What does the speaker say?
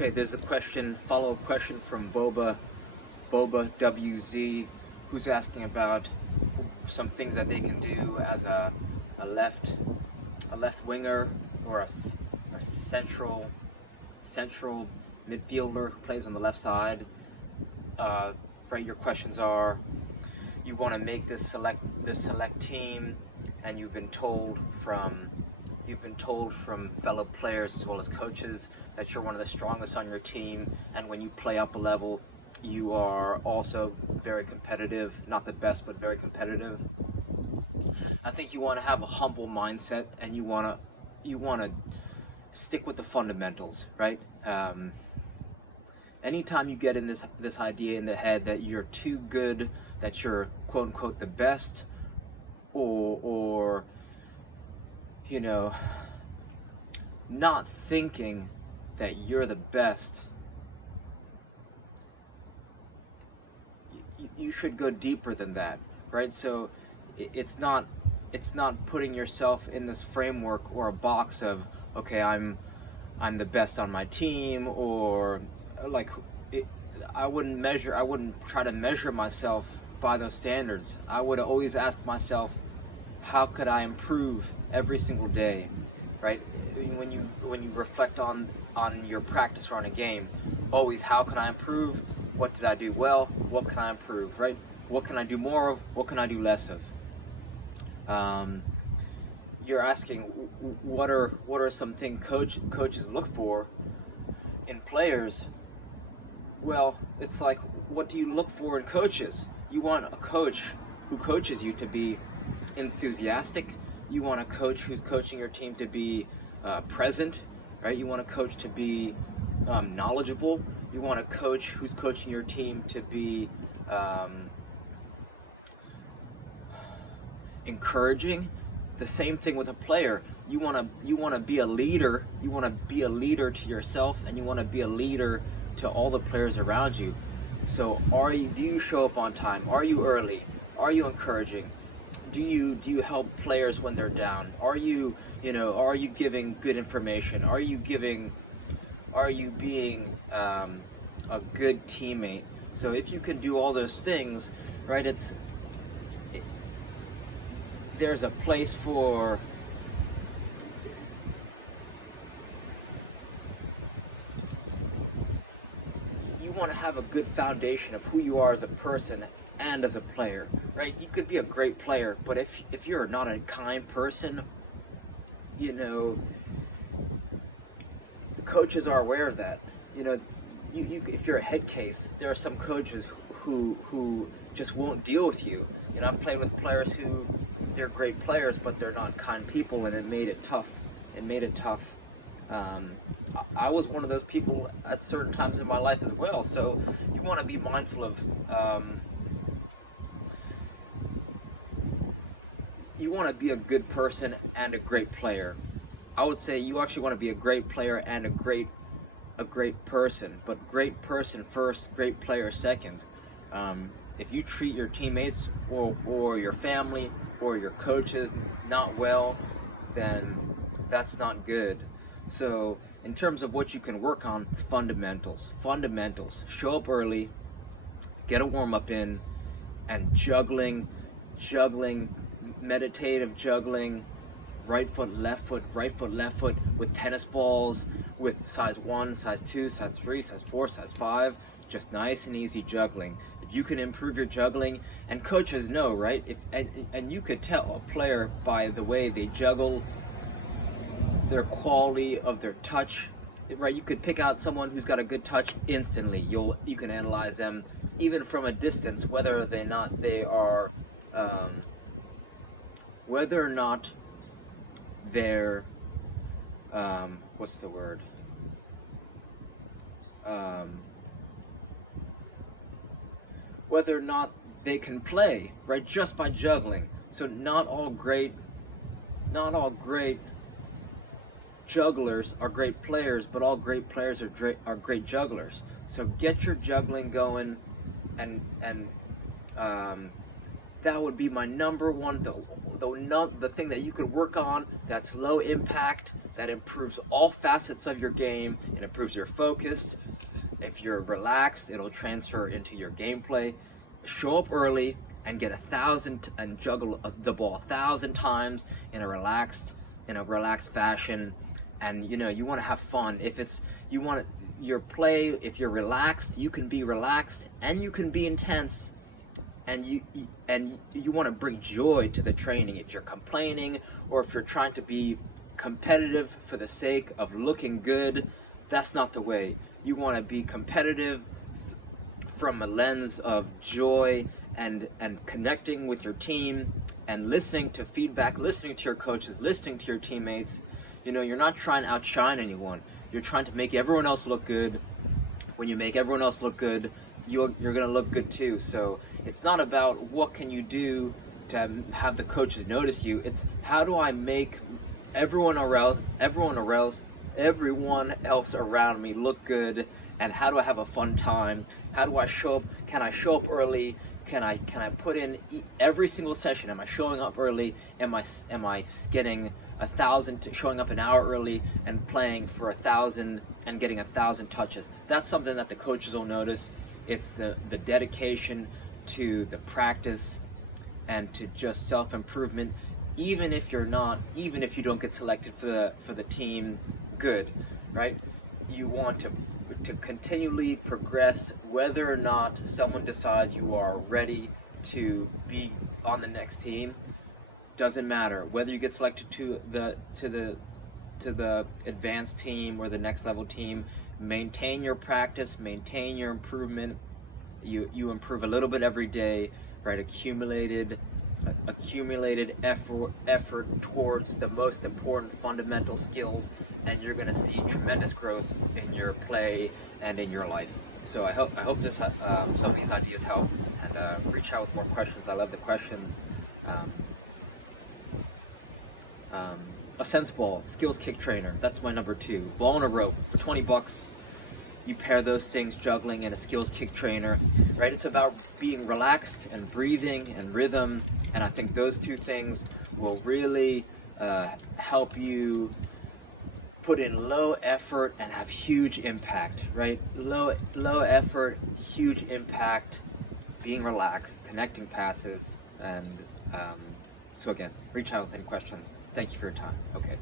Okay, there's a follow-up question from Boba WZ, who's asking about some things that they can do as a left winger or a central midfielder who plays on the left side. Right, your questions are: you want to make this select team, and you've been told from fellow players as well as coaches that you're one of the strongest on your team, and when you play up a level, you are also very competitive. Not the best, but very competitive. I think you want to have a humble mindset, and you want to stick with the fundamentals, right? Anytime you get in this idea in the head that you're too good, that you're quote unquote the best, or you know, not thinking that you're the best, you should go deeper than that, right? So it's not putting yourself in this framework or a box of, okay, I'm the best on my team, or like I wouldn't try to measure myself by those standards. I would always ask myself, how could I improve every single day, right? When you reflect on your practice or on a game, always, how can I improve? What did I do well? What can I improve, right? What can I do more of? What can I do less of? You're asking, what are some things coaches look for in players? Well, it's like, what do you look for in coaches? You want a coach who coaches you to be enthusiastic. You want a coach who's coaching your team to be present, right? You want a coach to be knowledgeable. You want a coach who's coaching your team to be encouraging. The same thing with a player. You want to be a leader. You want to be a leader to yourself, and you want to be a leader to all the players around you. So do you show up on time? Are you early? Are you encouraging? Do you help players when they're down? Are you giving good information? Are you being a good teammate? So if you can do all those things, right, there's a place for you want to have a good foundation of who you are as a person and as a player, right? You could be a great player, but if you're not a kind person, coaches are aware of that. If you're a head case, there are some coaches who just won't deal with you. I've played with players who they're great players, but they're not kind people, and it made it tough. I was one of those people at certain times in my life as well. So you want to be mindful of. You want to be a good person and a great player. I would say you actually want to be a great player and a great person, but great person first, great player second. If you treat your teammates or your family or your coaches not well, then that's not good. So in terms of what you can work on, fundamentals. Show up early, get a warm-up in, and juggling, meditative juggling, right foot, left foot, with tennis balls, with size 1, size 2, size 3, size 4, size 5, just nice and easy juggling. If you can improve your juggling, and coaches know, right? And you could tell a player by the way they juggle, their quality of their touch, right? You could pick out someone who's got a good touch instantly. You can analyze them even from a distance, whether or not they're what's the word? Whether or not they can play, right? Just by juggling. So not all great jugglers are great players, but all great players are great jugglers. So get your juggling going, and that would be my number one, the thing that you could work on that's low impact, that improves all facets of your game. It improves your focus. If you're relaxed, it'll transfer into your gameplay. Show up early and get 1,000 and juggle the ball 1,000 times in a relaxed fashion. And you want to have fun. If it's you want your play, if you're relaxed, you can be relaxed and you can be intense. And you want to bring joy to the training. If you're complaining or if you're trying to be competitive for the sake of looking good, that's not the way. You want to be competitive from a lens of joy and connecting with your team and listening to feedback, listening to your coaches, listening to your teammates. You're not trying to outshine anyone. You're trying to make everyone else look good. When you make everyone else look good, you're going to look good too. So it's not about what can you do to have the coaches notice you. It's how do I make everyone else around me look good, and how do I have a fun time? How do I show up? Can I show up early? Can I put in every single session? Am I showing up early? Am I getting 1,000, showing up an hour early and playing for 1,000 and getting 1,000 touches? That's something that the coaches will notice. It's the dedication to the practice and to just self-improvement. Even if you don't get selected for the team, good, right? You want to continually progress, whether or not someone decides you are ready to be on the next team. Doesn't matter whether you get selected to the advanced team or the next level team. Maintain your practice, maintain your improvement. You improve a little bit every day, right? Accumulated effort towards the most important fundamental skills, and you're going to see tremendous growth in your play and in your life. So I hope this some of these ideas help, and reach out with more questions. I love the questions. A sense ball, skills kick trainer. That's my number 2. Ball and a rope for $20. You pair those things, juggling and a skills kick trainer, right? It's about being relaxed and breathing and rhythm, and I think those two things will really help you put in low effort and have huge impact, right? Low effort, huge impact, being relaxed, connecting passes, and so again, reach out with any questions. Thank you for your time. Okay.